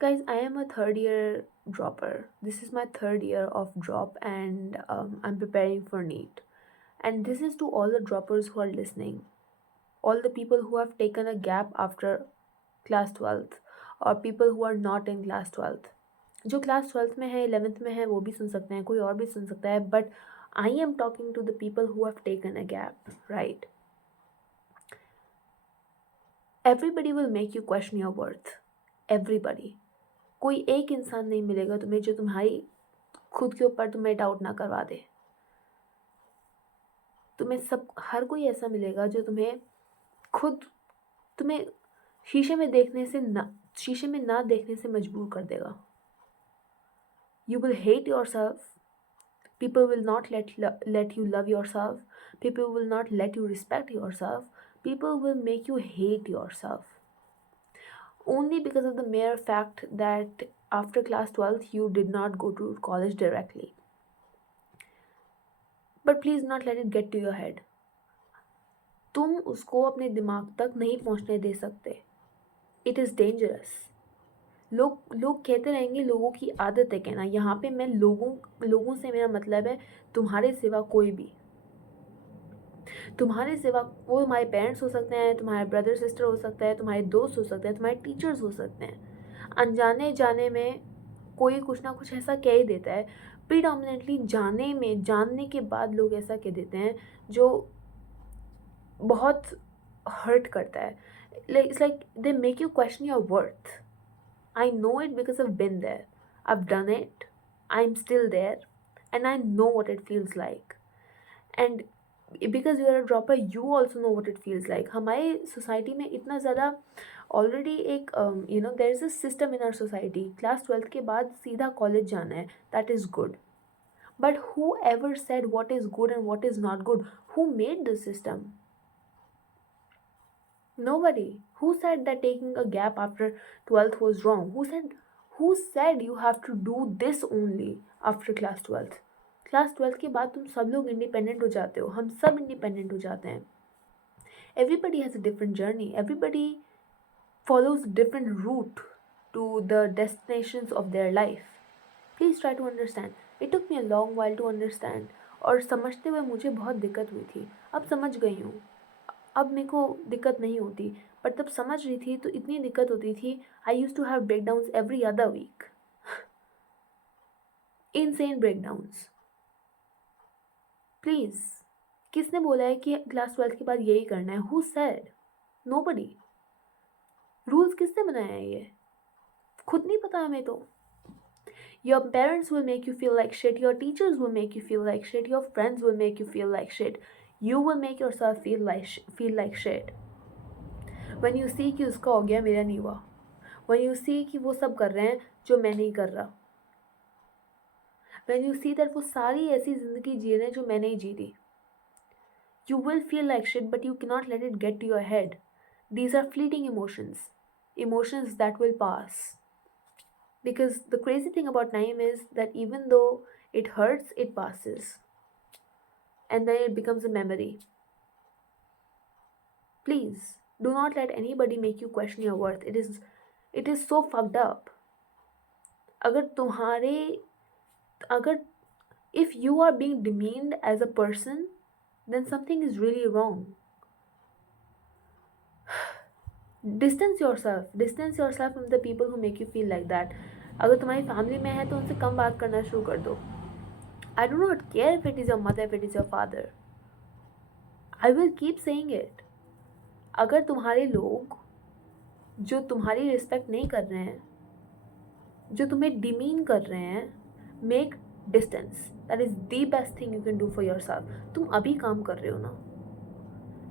Guys, I am a third year dropper. This is my third year of drop, and I'm preparing for NEET. And this is to all the droppers who are listening, all the people who have taken a gap after class 12th, or people who are not in class 12th. जो class 12th में है, 11th में है, वो भी सुन सकते हैं, कोई और भी सुन सकता है, but I am talking to the people who have taken a gap, right? Everybody will make you question your worth, everybody. कोई एक इंसान नहीं मिलेगा तुम्हें जो तुम्हारी खुद के ऊपर तुम्हें डाउट ना करवा दे। तुम्हें सब हर कोई ऐसा मिलेगा जो तुम्हें खुद तुम्हें शीशे में ना देखने से मजबूर कर देगा। You will hate your self, people will not let you love yourself, people will not let you respect yourself, people will make you hate yourself only because of the mere fact that after class 12th you did not go to college directly. But please not let it get to your head. तुम उसको अपने दिमाग तक नहीं पहुंचने दे सकते। It is dangerous. लोग लोग कहते रहेंगे, लोगों की आदत है कहना। यहाँ पे मैं लोगों से मेरा मतलब है तुम्हारे सिवा कोई भी। तुम्हारे सिवा वो तुम्हारे पेरेंट्स हो सकते हैं, तुम्हारे ब्रदर सिस्टर हो सकता है, तुम्हारे दोस्त हो सकते हैं, तुम्हारे टीचर्स हो सकते हैं। अनजाने जाने में कोई कुछ ना कुछ ऐसा कह ही देता है। प्रीडोमिनेटली जानने के बाद लोग ऐसा कह देते हैं जो बहुत हर्ट करता है। It's like they make you question your worth. I know it because I been there, I done it, I am still there, and I know what it feels like. And because you are a dropper you also know what it feels like. हमारे society में इतना ज़्यादा already एक there is a system in our society, class 12th के बाद सीधा college जाना है, that is good. But who ever said what is good and what is not good? Who made the system? Nobody. Who said that taking a gap after 12th was wrong? Who said you have to do this only after class 12th? Class 12th के बाद तुम सब लोग independent हो जाते हो, हम सब इंडिपेंडेंट हो जाते हैं। Everybody has a different journey. Everybody follows a different route to the destinations of their life. Please try to understand. It took me a long while to understand. और समझते हुए मुझे बहुत दिक्कत हुई थी। अब समझ गई हूँ। अब मेरे को दिक्कत नहीं होती, पर तब समझ रही थी तो इतनी दिक्कत होती थी। I used to have breakdowns every other week, insane breakdowns. Please, किसने बोला है कि क्लास 12th के बाद यही करना है? Who said? नोबडी। रूल्स किसने बनाया है? ये खुद नहीं पता हमें तो। Your parents will make you feel like shit, your teachers will make you feel like shit, your friends will make you feel like shit, you will make yourself feel like shit when you see कि उसका हो गया मेरा नहीं हुआ, when you see कि वो सब कर रहे हैं जो मैं नहीं कर रहा, when you see that वो सारी ऐसी ज़िंदगी जी रहे हैं जो मैं नहीं जी रही, you will feel like shit, but you cannot let it get to your head. These are fleeting emotions that will pass. Because the crazy thing about Naeem is that even though it hurts, it passes. And then it becomes a memory. Please, do not let anybody make you question your worth. It is so fucked up. अगर तुम्हारे अगर if you are being demeaned as a person, then something is really wrong. Distance yourself from the people who make you feel like that. अगर तुम्हारी family में है तो उनसे कम बात करना शुरू कर दो. I do not care if it is your mother, if it is your father. I will keep saying it. अगर तुम्हारे लोग जो तुम्हारी रिस्पेक्ट नहीं कर रहे हैं, जो तुम्हें डिमीन कर रहे हैं, make distance. That is the best thing you can do for your self. तुम अभी काम कर रहे हो ना,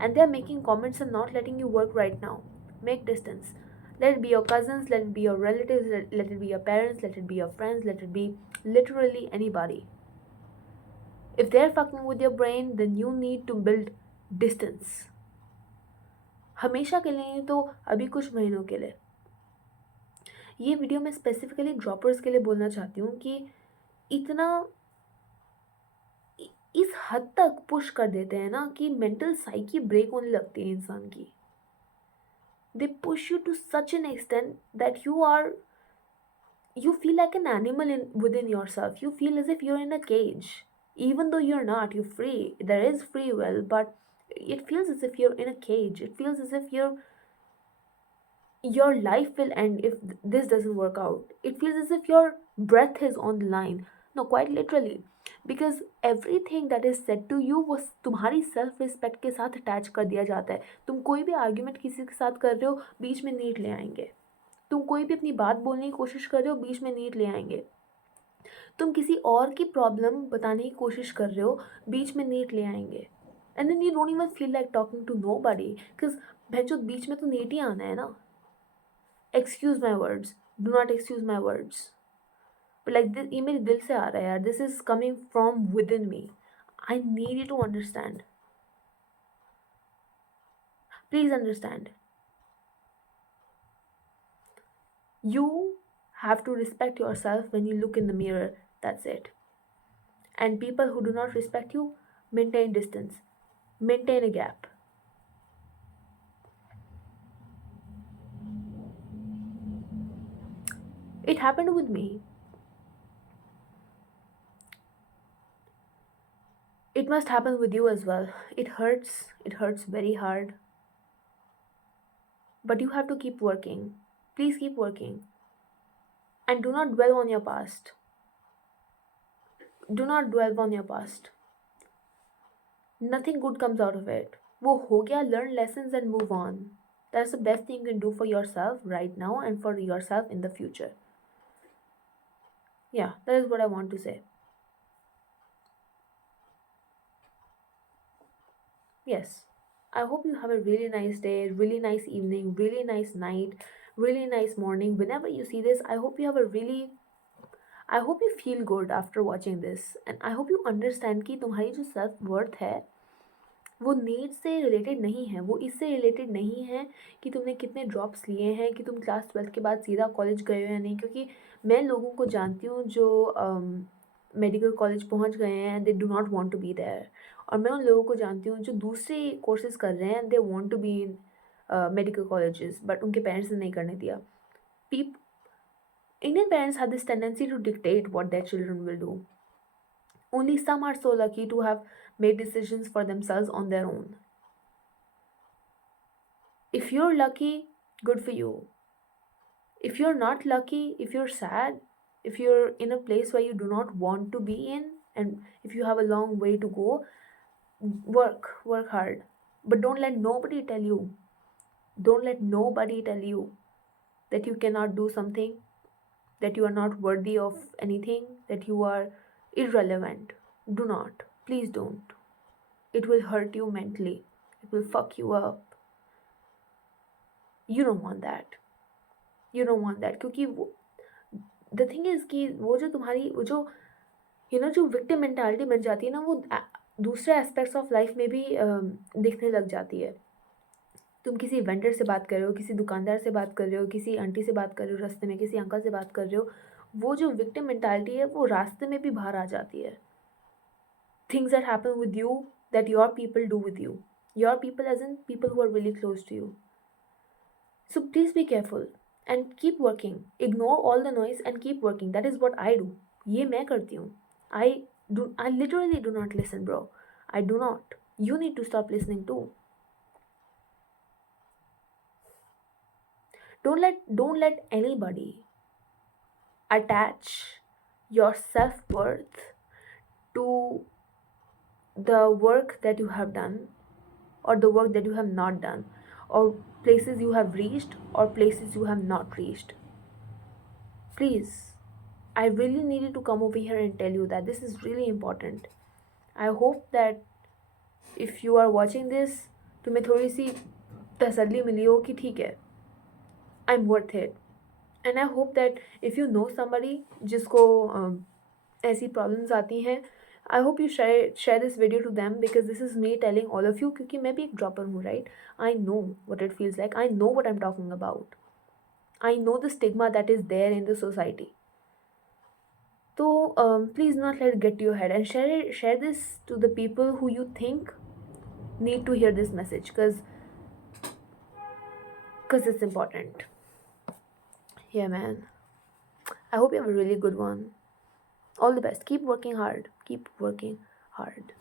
and they are making comments and not letting you work right now. Make distance. Let it be your cousins, let it be your relatives, let it be your parents, let it be your friends, let it be literally anybody. If they're fucking with your brain, then you need to build distance. हमेशा के लिए नहीं तो अभी कुछ महीनों के लिए. ये वीडियो मैं स्पेसिफिकली ड्रॉपर्स के लिए बोलना चाहती हूँ कि इतना इस हद तक पुश कर देते हैं ना कि मेंटल साइकी ब्रेक होने लगती है इंसान की. They push you to such an extent that you are you feel like an animal within yourself. You feel as if you're in a cage. Even though you're not, you're free. There is free will, but it feels as if you're in a cage. It feels as if your life will end if this doesn't work out. It feels as if your breath is on the line. No, quite literally. Because everything that is said to you वो तुम्हारी self respect के साथ attach कर दिया जाता है. तुम कोई भी आर्ग्यूमेंट किसी के साथ कर रहे हो, बीच में नीट ले आएंगे. तुम कोई भी अपनी बात बोलने की कोशिश कर रहे हो, बीच में नीट ले आएंगे. तुम किसी और की प्रॉब्लम बताने की कोशिश कर रहे हो, बीच में नीट ले आएंगे. And then you don't even feel like talking to nobody, because भैंचो बीच में तो नीट ही आना है ना. Excuse my words, do not excuse my words, but like this, ये मेरे दिल से आ रहा है यार. This is coming from within me. I need you to understand. Please understand. You have to respect yourself when you look in the mirror. That's it. And people who do not respect you, maintain distance, maintain a gap. It happened with me. It must happen with you as well. It hurts very hard. But you have to keep working. Please keep working. And do not dwell on your past. Do not dwell on your past. Nothing good comes out of it. वो हो गया, learn lessons and move on. That's the best thing you can do for yourself right now and for yourself in the future. Yeah, that is what I want to say. Yes. I hope you have a really nice day, really nice evening, really nice night, really nice morning. Whenever you see this, I hope you feel good after watching this. And I hope you understand कि तुम्हारी जो self worth है वो need से related नहीं है. वो इससे रिलेटेड नहीं है कि तुमने कितने ड्रॉप्स लिए हैं, कि तुम क्लास 12 के बाद सीधा कॉलेज गए हो या नहीं. क्योंकि मैं लोगों को जानती हूँ जो मेडिकल कॉलेज पहुँच गए हैं, they do not want to be there. और मैं उन लोगों को जानती हूँ जो दूसरे कोर्सेज कर रहे हैं, they want to be in medical colleges, but उनके पेरेंट्स ने नहीं करने दिया. पीप Indian parents have this tendency to dictate what their children will do. Only some are so lucky to have made decisions for themselves on their own. If you're lucky, good for you. If you're not lucky, if you're sad, if you're in a place where you do not want to be in, and if you have a long way to go, work hard. But don't let nobody tell you. Don't let nobody tell you that you cannot do something, that you are not worthy of anything, that you are irrelevant. Do not. Please don't. It will hurt you mentally. It will fuck you up. You don't want that. You don't want that. क्योंकि the thing is कि वो जो तुम्हारी वो जो जो victim mentality बन जाती है ना, वो दूसरे एस्पेक्ट्स ऑफ लाइफ में भी दिखने लग जाती है. तुम किसी वेंडर से बात कर रहे हो, किसी दुकानदार से बात कर रहे हो, किसी आंटी से बात कर रहे हो रास्ते में, किसी अंकल से बात कर रहे हो, वो जो विक्टिम मेंटालिटी है वो रास्ते में भी बाहर आ जाती है. Things that happen with you, that your people do with you. Your people as in people who are really close to you. So please be careful and keep working. Ignore all the noise and keep working. That is what I do. ये मैं करती हूँ. I literally do not listen, bro. I do not. You need to stop listening too. Don't let anybody attach your self-worth to the work that you have done, or the work that you have not done, or places you have reached or places you have not reached. Please, I really needed to come over here and tell you that this is really important. I hope that if you are watching this, तुम्हें थोड़ी सी तसल्ली मिली हो कि ठीक है, I'm worth it. And I hope that if you know somebody जिसको ऐसी problems आती हैं, I hope you share this video to them, because this is me telling all of you, क्योंकि मैं भी एक dropper हूँ, right? I know what it feels like. I know what I'm talking about. I know the stigma that is there in the society. So please not let it get to your head, and share this to the people who you think need to hear this message, because it's important. Yeah, man. I hope you have a really good one. All the best. Keep working hard. Keep working hard.